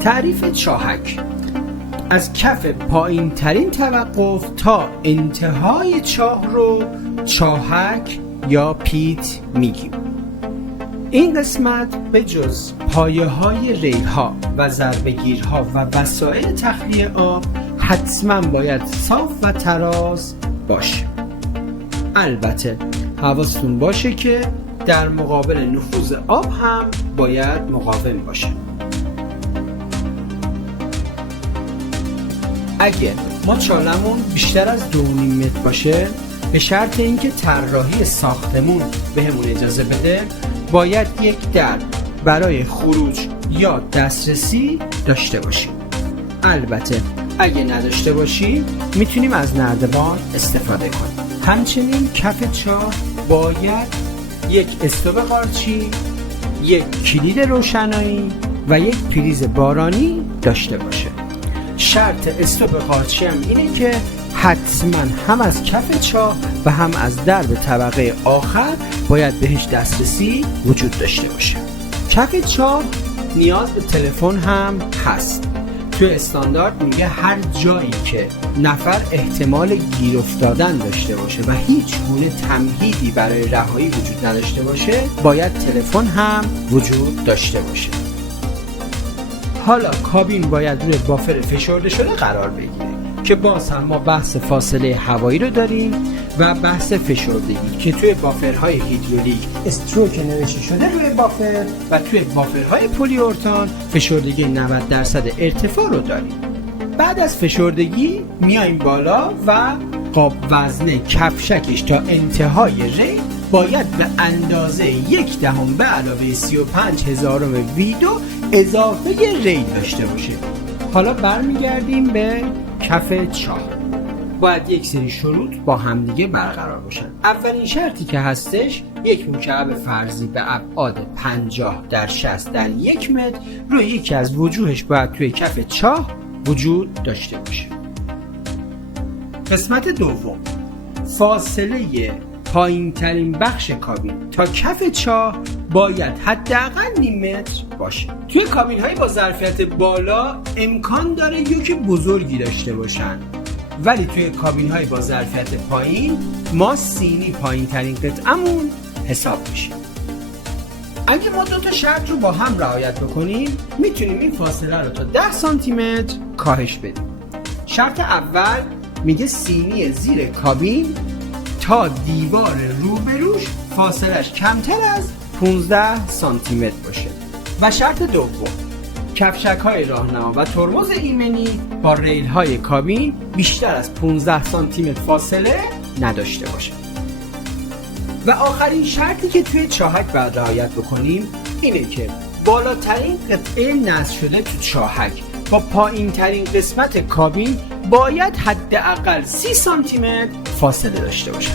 تعریف چاهک: از کف پایین ترین توقف تا انتهای چاه رو چاهک یا پیت میگیم. این قسمت به جز پایه های ریل ها و ضربه‌گیرها و وسایل تخلیه آب حتما باید صاف و تراز باشه. البته حواستون باشه که در مقابل نفوذ آب هم باید مقاوم باشه. اگه ما چالمون بیشتر از 2.5 متر باشه، به شرط اینکه طراحی ساختمون بهمون اجازه بده، باید یک در برای خروج یا دسترسی داشته باشیم. البته اگه نداشته باشیم میتونیم از نردبان استفاده کنیم. همچنین کف چاه باید یک استوپ قارچی، یک کلید روشنایی و یک پریز بارانی داشته باشه. شرط استوپ قارچی هم اینه که حتما هم از کف چاه و هم از درب طبقه آخر باید بهش دسترسی وجود داشته باشه. کف چاه نیاز به تلفن هم هست. توی استاندارد میگه هر جایی که نفر احتمال گیر افتادن داشته باشه و هیچ گونه تمهیدی برای رهایی وجود نداشته باشه، باید تلفن هم وجود داشته باشه. حالا کابین باید روی بافر فشرده شده قرار بگیره که باز هم ما بحث فاصله هوایی رو داریم و بحث فشردگی که توی بافرهای هیدرولیک استروک نوشته شده روی بافر و توی بافرهای پلی اورتان فشردگی 90% ارتفاع رو داریم. بعد از فشردگی میایم بالا و قاب وزن کفشکش تا انتهای ریل باید به اندازه 1/10 به علاوه 35,000 ویدو اضافه ریل داشته باشه. حالا برمیگردیم به کف چاه. باید یک سری شروط با همدیگه برقرار باشن. اولین شرطی که هستش، یک مکعب فرضی به ابعاد 50x60 در 1 متر روی یکی از وجوهش باید توی کف چاه وجود داشته باشه. قسمت دوم، فاصله پایین ترین بخش کابین تا کف چاه باید حداقل 0.5 متر باشه. توی کابین های با ظرفیت بالا امکان داره یوک بزرگی داشته باشن، ولی توی کابین های با ظرفیت پایین ما سینی پایین ترین قطعمون حساب میشه. اگه ما 2 شرط رو با هم رعایت بکنیم میتونیم این فاصله رو تا 10 سانتی متر کاهش بدیم. شرط اول میگه سینی زیر کابین تا دیوار روبروش فاصلش کمتر از 15 سانتی متر باشه. و شرط دوم، کفشک های راهنما و ترمز ایمنی با ریل های کابین بیشتر از 15 سانتی متر فاصله نداشته باشه. و آخرین شرطی که توی چاهک باید رعایت بکنیم اینه که بالاترین قطعه نصب شده تو چاهک با پایین ترین قسمت کابین باید حداقل 30 سانتی متر فاصله داشته باشه.